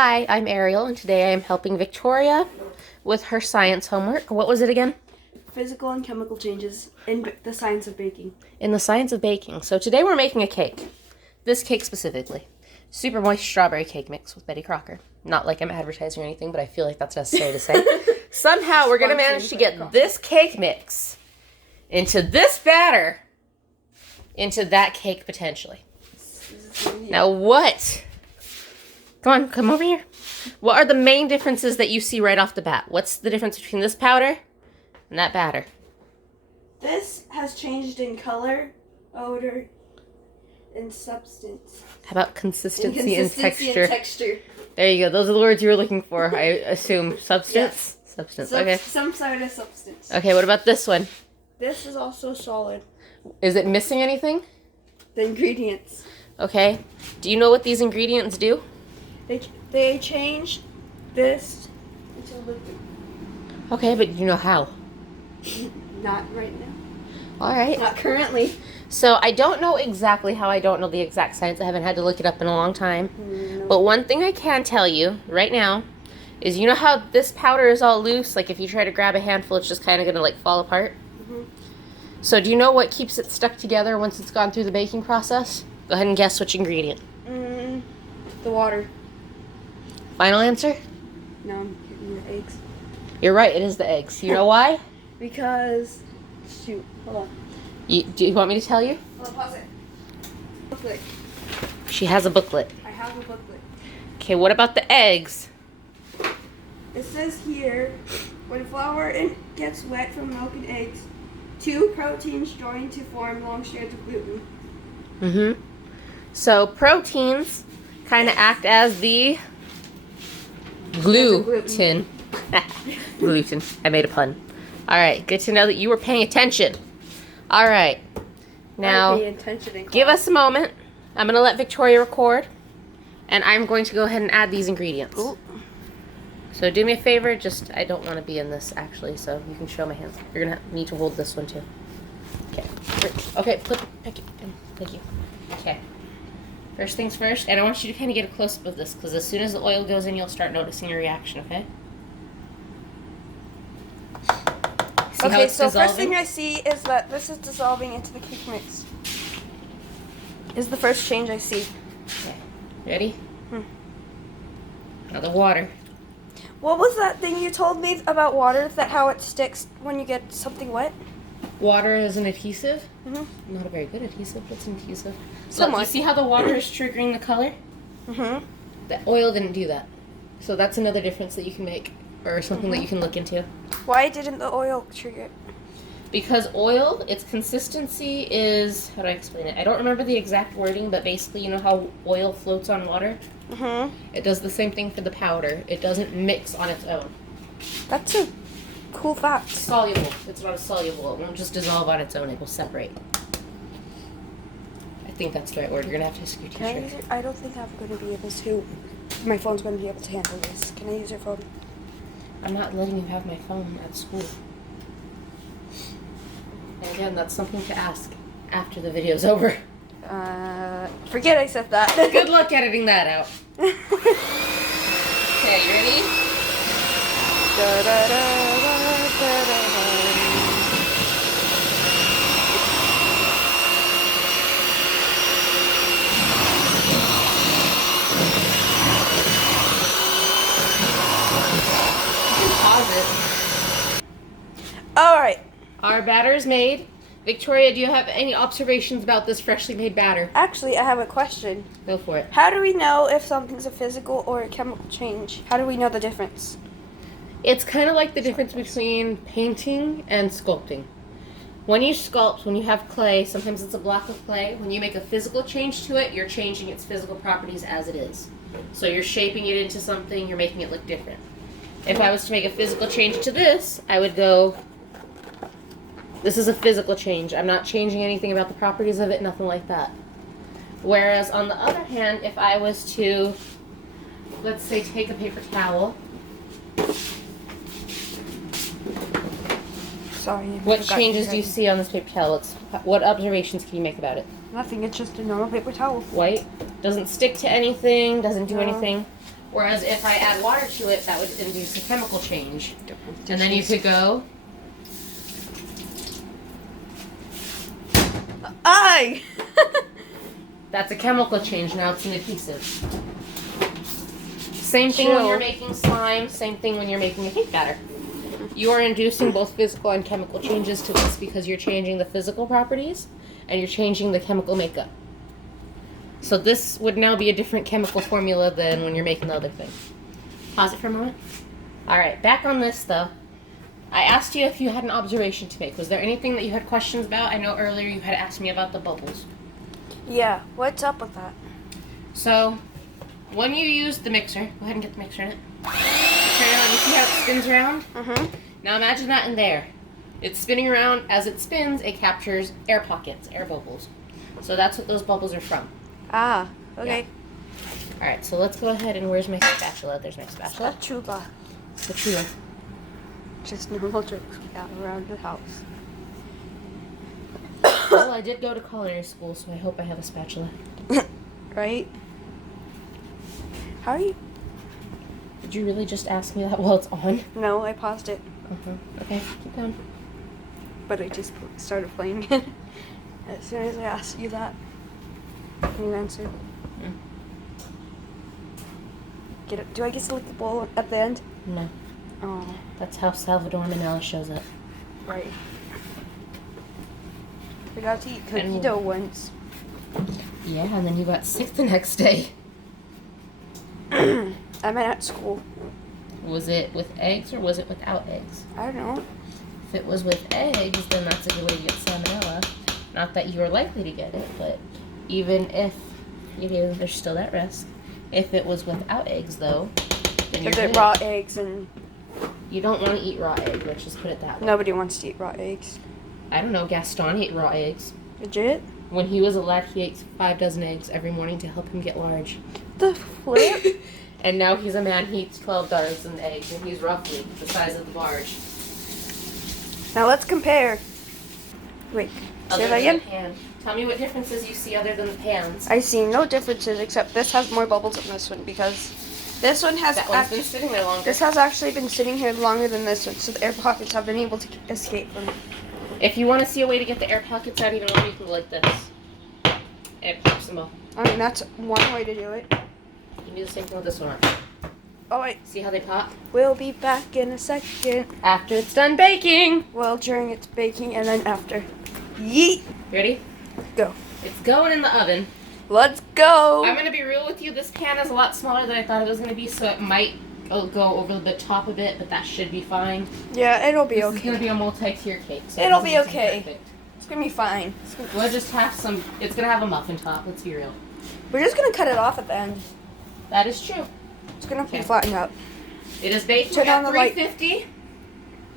Hi, I'm Ariel, and today I am helping Victoria with her science homework. What was it again? Physical and chemical changes in the science of baking. In the science of baking. So today we're making a cake. This cake specifically. Super moist strawberry cake mix with Betty Crocker. Not like I'm advertising or anything, but I feel like that's necessary to say. Somehow we're going to manage to get this cake mix into this batter into that cake potentially. Now what? Come over here. What are the main differences that you see right off the bat? What's the difference between this powder and that batter? This has changed in color, odor, and substance. How about consistency and texture? And texture. There you go. Those are the words you were looking for, I assume. Substance? Yes. Substance, okay. Some sort of substance. Okay, what about this one? This is also solid. Is it missing anything? The ingredients. Okay. Do you know what these ingredients do? They change this into liquid. Okay, but you know how? Not right now. All right. Not currently. So I don't know exactly how. I don't know the exact science. I haven't had to look it up in a long time. No. But one thing I can tell you right now is, you know how this powder is all loose? Like if you try to grab a handful, it's just kind of going to like fall apart. Mm-hmm. So do you know what keeps it stuck together once it's gone through the baking process? Go ahead and guess which ingredient. The water. Final answer? No, I'm getting the eggs. You're right, it is the eggs. You know why? Because, shoot, hold on. Do you want me to tell you? Hold on, pause it. Booklet. She has a booklet. I have a booklet. Okay, what about the eggs? It says here, when flour gets wet from milk and eggs, two proteins join to form long strands of gluten. Mm-hmm. So proteins kind of act as the gluten. Gluten. I made a pun. All right, good to know that you were paying attention. All right. Now, give us a moment. I'm going to let Victoria record, and I'm going to go ahead and add these ingredients. Ooh. So do me a favor. Just, I don't want to be in this, actually, so you can show my hands. You're going to need to hold this one, too. Okay. Okay, pick it. Thank you. Okay. First things first, and I want you to kind of get a close-up of this, because as soon as the oil goes in, you'll start noticing your reaction, okay? Okay, so first thing I see is that this is dissolving into the cake mix. Is the first change I see. Okay. Ready? Now the water. What was that thing you told me about water, that how it sticks when you get something wet? Water is an adhesive. Mm-hmm. Not a very good adhesive, but it's an adhesive. Somewhat. Look, you see how the water is triggering the color? Mm-hmm. The oil didn't do that. So that's another difference that you can make, or something that you can look into. Why didn't the oil trigger it? Because oil, its consistency is, how do I explain it? I don't remember the exact wording, but basically, you know how oil floats on water? Mm-hmm. It does the same thing for the powder. It doesn't mix on its own. That's a cool fact. Soluble. It's not a soluble. It won't just dissolve on its own. It will separate. I think that's the right word. You're going to have to ask your teacher. I don't think I'm going to be able to. My phone's going to be able to handle this. Can I use your phone? I'm not letting you have my phone at school. And again, that's something to ask after the video's over. Forget I said that. Good luck editing that out. Okay, you ready? Da, da, da, da, da, da. Pause it. All right. Our batter is made. Victoria, do you have any observations about this freshly made batter? Actually, I have a question. Go for it. How do we know if something's a physical or a chemical change? How do we know the difference? It's kind of like the difference between painting and sculpting. When you sculpt, when you have clay, sometimes it's a block of clay. When you make a physical change to it, you're changing its physical properties as it is. So you're shaping it into something, you're making it look different. If I was to make a physical change to this, I would go, this is a physical change. I'm not changing anything about the properties of it, nothing like that. Whereas on the other hand, if I was to, let's say, take a paper towel. Sorry. What changes do you see on this paper towel? What observations can you make about it? Nothing, it's just a normal paper towel. White. Doesn't stick to anything, doesn't do anything. Whereas if I add water to it, that would induce a chemical change. And then you could go, Aye! that's a chemical change, now it's an adhesive. Same thing when you're making slime, same thing when you're making a cake batter. You are inducing both physical and chemical changes to this because you're changing the physical properties and you're changing the chemical makeup. So this would now be a different chemical formula than when you're making the other thing. Pause it for a moment. Alright, back on this though. I asked you if you had an observation to make. Was there anything that you had questions about? I know earlier you had asked me about the bubbles. Yeah, what's up with that? So, when you use the mixer, go ahead and get the mixer in it. Turn it on, you see how it spins around? Mm-hmm. Now imagine that in there. It's spinning around. As it spins, it captures air pockets, air bubbles. So that's what those bubbles are from. Ah, okay. Yeah. Alright, so let's go ahead and where's my spatula? There's my spatula. Spatula. Just normal tricks we got around the house. Well, I did go to culinary school, so I hope I have a spatula. Right? How are you? Did you really just ask me that while it's on? No, I paused it. Okay, keep going. But I just started playing it. As soon as I asked you that, you answered. Mm. Get it? Do I get to lick the bowl at the end? No. Oh, That's how Salvador Manila shows up. right. I got to eat cookie And- dough once. Yeah, and then you got sick the next day. I meant at school. Was it with eggs or was it without eggs? I don't know. If it was with eggs, then that's a good way to get salmonella. Not that you are likely to get it, but even if you do, there's still that risk. If it was without eggs, though, then you're Because they're good. raw eggs and You don't want to eat raw egg. Let's just put it that way. nobody wants to eat raw eggs. I don't know. Gaston ate raw eggs. Legit? When he was a lad, he ate 5 dozen eggs every morning to help him get large. The flip? And now he's a man. He eats 12 dozen eggs, and he's roughly the size of the barge. Now let's compare. Wait, say that again? Pan. Tell me what differences you see other than the pans. I see no differences except this has more bubbles than this one because this one has That one's been sitting there longer. this has actually been sitting here longer than this one, so the air pockets have been able to escape from it. If you want to see a way to get the air pockets out even more, you can go like this. And it pops them off. I mean, that's one way to do it. You can do the same thing with this one. Oh wait, See how they pop? we'll be back in a second. After it's done baking. Well, during its baking and then after. Yeet! Ready? Go. It's going in the oven. Let's go! I'm going to be real with you. This pan is a lot smaller than I thought it was going to be, so it might go over the top a bit, but that should be fine. Yeah, it'll be This is okay. going to be a multi-tier cake. So It'll it be doesn't have to okay. perfect. It's gonna be fine. We'll just have some, it's going to have a muffin top. Let's be real. We're just gonna cut it off at the end. That is true. It's gonna be Okay. flattened out. It is baking Turn at on the light. 350.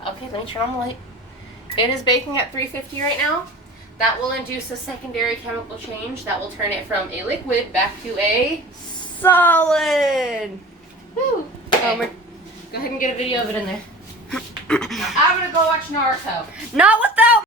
Okay, let me turn on the light. It is baking at 350 right now. That will induce a secondary chemical change that will turn it from a liquid back to a Solid! woo. Okay. Go ahead and get a video of it in there. I'm gonna go watch Naruto. Not without